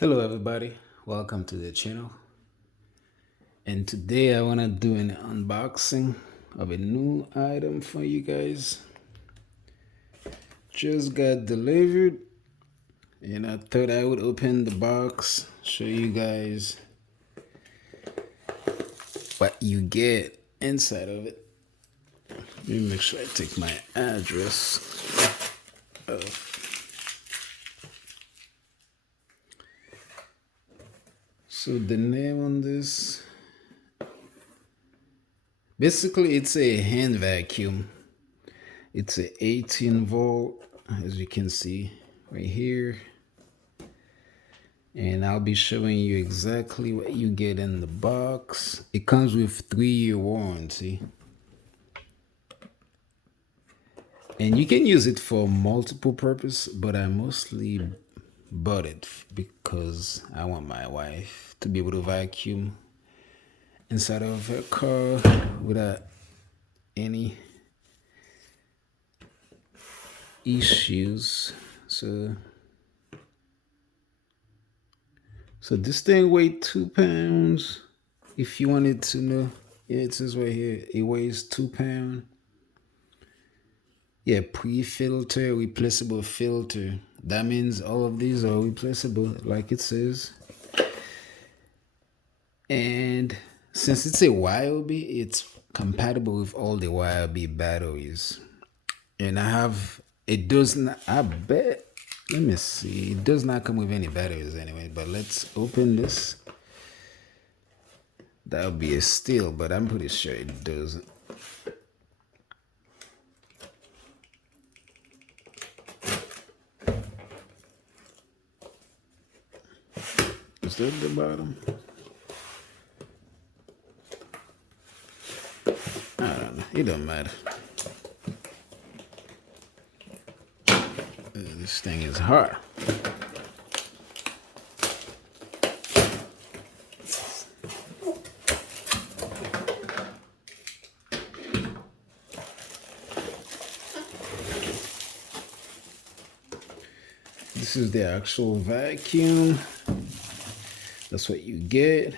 Hello everybody, welcome to the channel. And today I want to do an unboxing of a new item for you guys. Just got delivered and I thought I would open the box, show you guys what you get inside of it. Let me make sure I take my address off. So the name on this, basically it's a hand vacuum. It's a 18 volt, as you can see right here. And I'll be showing you exactly what you get in the box. It comes with 3-year warranty. And you can use it for multiple purposes, but I mostly bought it because I want my wife to be able to vacuum inside of her car without any issues. So this thing weighs 2 pounds. If you wanted to know, yeah, it says right here, it weighs 2 pounds. Yeah, pre-filter, replaceable filter. That means all of these are replaceable, like it says. And since it's a Ryobi, it's compatible with all the Ryobi batteries. And it does not, I bet, let me see. It does not come with any batteries anyway, but let's open this. That would be a steal, but I'm pretty sure it doesn't. Is that the bottom? I don't know. It don't matter. This thing is hard. This is the actual vacuum. That's what you get.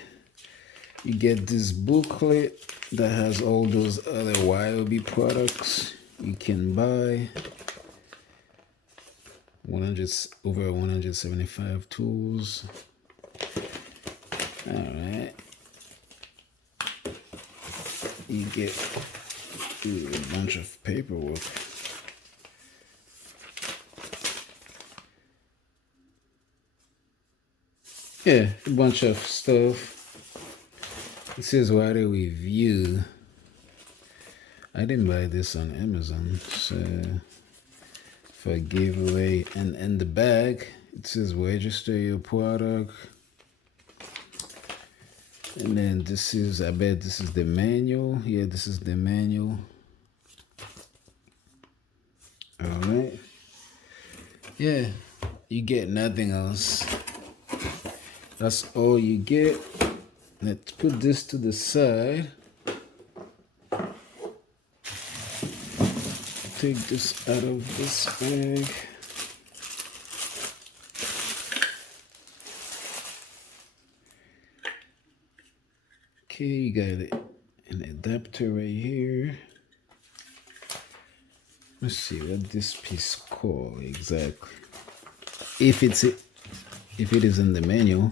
You get this booklet that has all those other Ryobi products you can buy. Over 175 tools. All right. You get a bunch of paperwork. Yeah, a bunch of stuff. This is what a review. I didn't buy this on Amazon, so for a giveaway. And in the bag, it says register your product. And then this is, I bet this is the manual. Yeah, this is the manual. All right. Yeah, you get nothing else. That's all you get. Let's put this to the side. Take this out of this bag. Okay, you got an adapter right here. Let's see what this piece called exactly. If it is in the manual.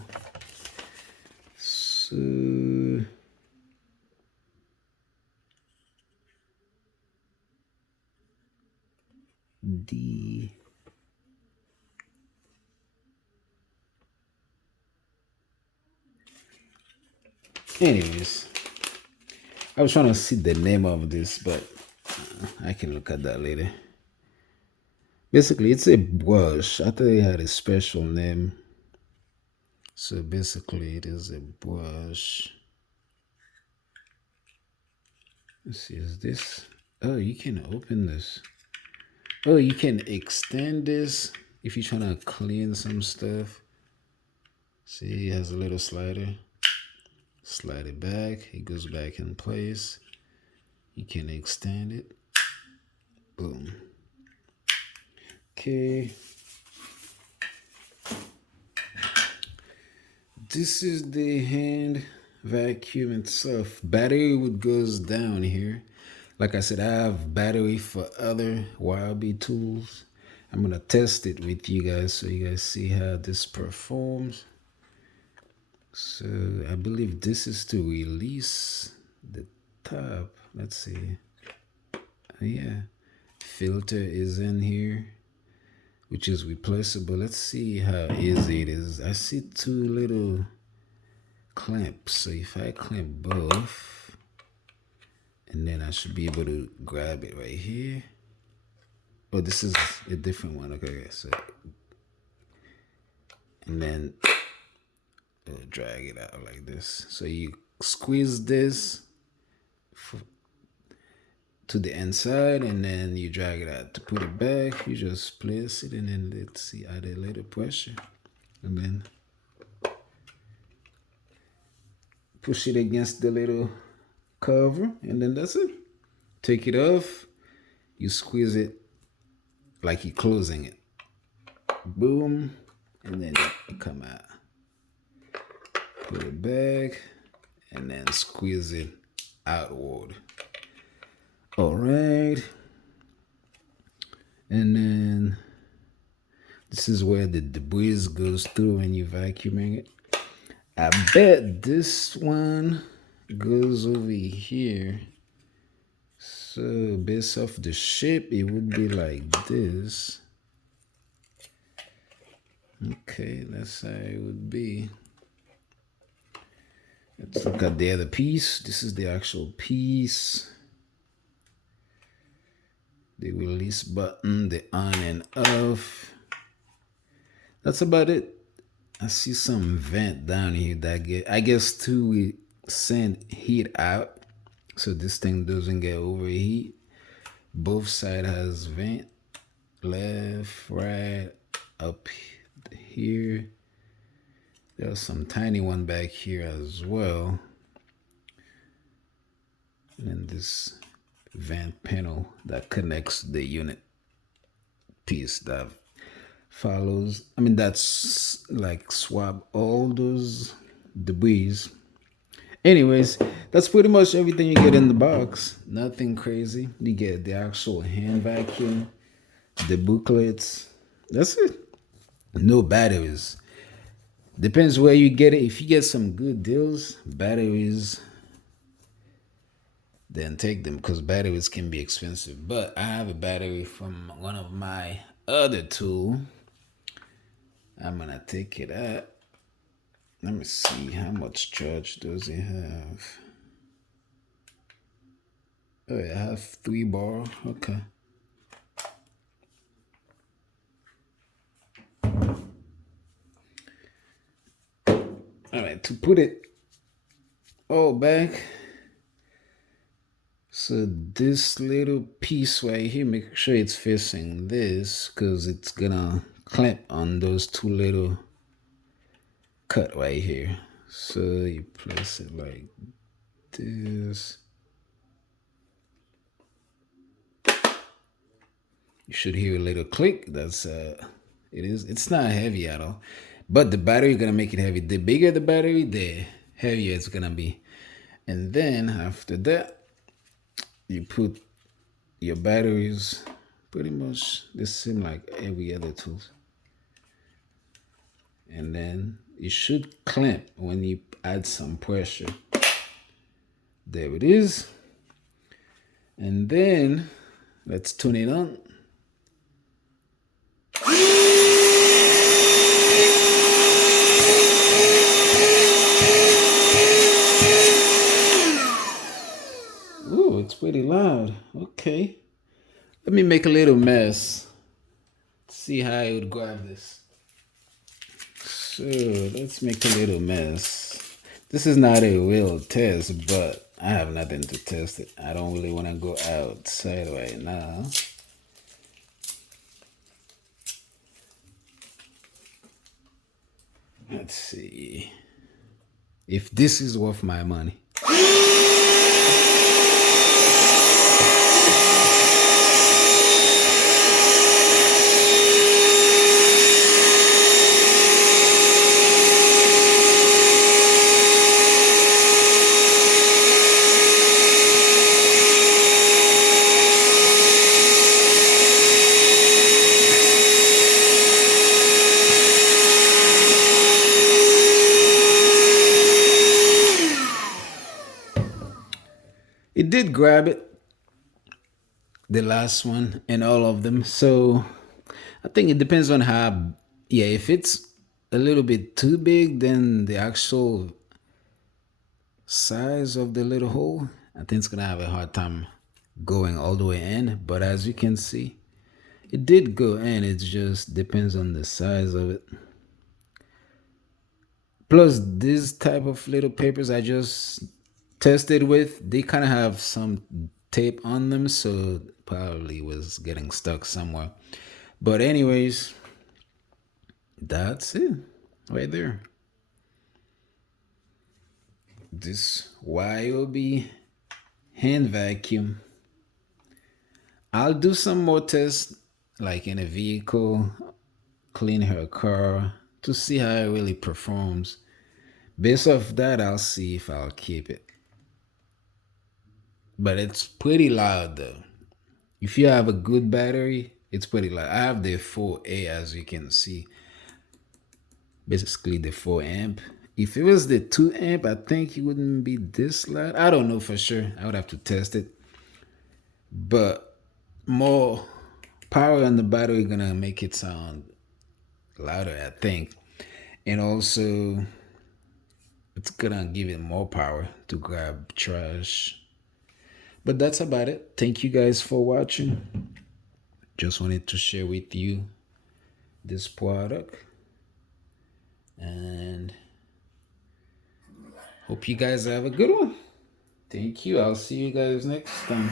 So anyways, I was trying to see the name of this, but I can look at that later. Basically, it's a brush. I thought it had a special name. So basically, it is a brush. Let's see, is this? Oh, you can open this. Oh, you can extend this if you're trying to clean some stuff. See, it has a little slider. Slide it back. It goes back in place. You can extend it. Boom. Okay. This is the hand vacuum itself. Battery would goes down here. Like I said, I have battery for other Ryobi tools. I'm gonna test it with you guys so you guys see how this performs. So I believe this is to release the top. Let's see. Yeah, filter is in here, which is replaceable. Let's see how easy it is. I see two little clamps. So if I clamp both, and then I should be able to grab it right here. Oh, this is a different one. Okay, so and then drag it out like this. So you squeeze this to the inside, and then you drag it out. To put it back, you just place it, and then let's see, add a little pressure, and then push it against the little cover, and then that's it. Take it off, you squeeze it like you're closing it. Boom, and then it come out. Put it back, and then squeeze it outward. All right, and then this is where the debris goes through when you're vacuuming it. I bet this one goes over here. So based off the shape, it would be like this. Okay, that's how it would be. Let's look at the other piece. This is the actual piece. The release button, the on and off. That's about it. I see some vent down here that I guess to send heat out so this thing doesn't get overheat. Both side has vent, left, right, up here. There's some tiny one back here as well. And then this vent panel that connects the unit piece that follows. I mean, that's like swap all those debris. Anyways, that's pretty much everything you get in the box. Nothing crazy. You get the actual hand vacuum, the booklets. That's it. No batteries. Depends where you get it. If you get some good deals, batteries, then take them because batteries can be expensive. But I have a battery from one of my other tool. I'm gonna take it out. Let me see how much charge does it have. Oh, I have 3 bar. Okay. All right, to put it all back. So this little piece right here, make sure it's facing this because it's gonna clamp on those two little cut right here. So you place it like this. You should hear a little click. That's it's not heavy at all. But the battery is gonna make it heavy. The bigger the battery, the heavier it's gonna be. And then after that, you put your batteries pretty much the same like every other tool. And then it should clamp when you add some pressure. There it is. And then let's turn it on. Ooh, it's pretty loud. Okay. Let me make a little mess. See how I would grab this. So let's make a little mess. This is not a real test, but I have nothing to test it. I don't really want to go outside right now. Let's see if this is worth my money. it did grab it, the last one, and all of them. So I think it depends on how, yeah, if it's a little bit too big, then the actual size of the little hole, I think it's gonna have a hard time going all the way in. But as you can see, it did go in. It just depends on the size of it. Plus, this type of little papers I just tested with, they kind of have some tape on them, so probably was getting stuck somewhere. But anyways, that's it right there. This Ryobi hand vacuum. I'll do some more tests, like in a vehicle, clean her car, to see how it really performs. Based off that, I'll see if I'll keep it. But it's pretty loud though. If you have a good battery, it's pretty loud. I have the 4A, as you can see. Basically the 4 amp. If it was the 2 amp, I think it wouldn't be this loud. I don't know for sure. I would have to test it. But more power on the battery gonna make it sound louder, I think. And also it's gonna give it more power to grab trash. But that's about it. Thank you guys for watching. Just wanted to share with you this product. And hope you guys have a good one. Thank you. I'll see you guys next time.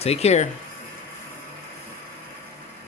Take care.